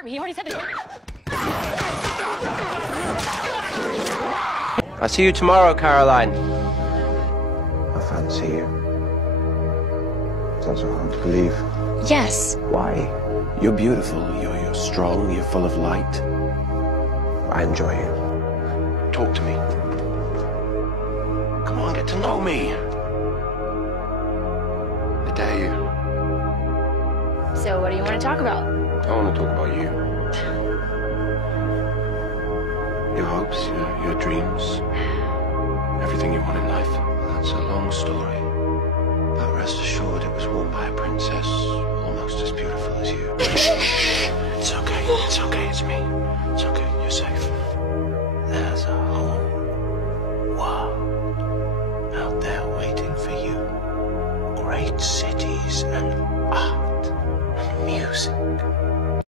hurt me. He already said that. I'll see you tomorrow, Caroline. I fancy you. It's not so hard to believe. Yes. Why? You're beautiful, you're strong, you're full of light. I enjoy you. Talk to me. Come on, get to know me. I dare you. So what do you want to talk about? I want to talk about you. Your hopes, your dreams, everything you want in life. That's a long story. But rest assured it was worn by a princess almost as beautiful as you. It's okay, it's me. It's okay, you're safe. There's a whole world out there waiting for you. Great cities and art and music.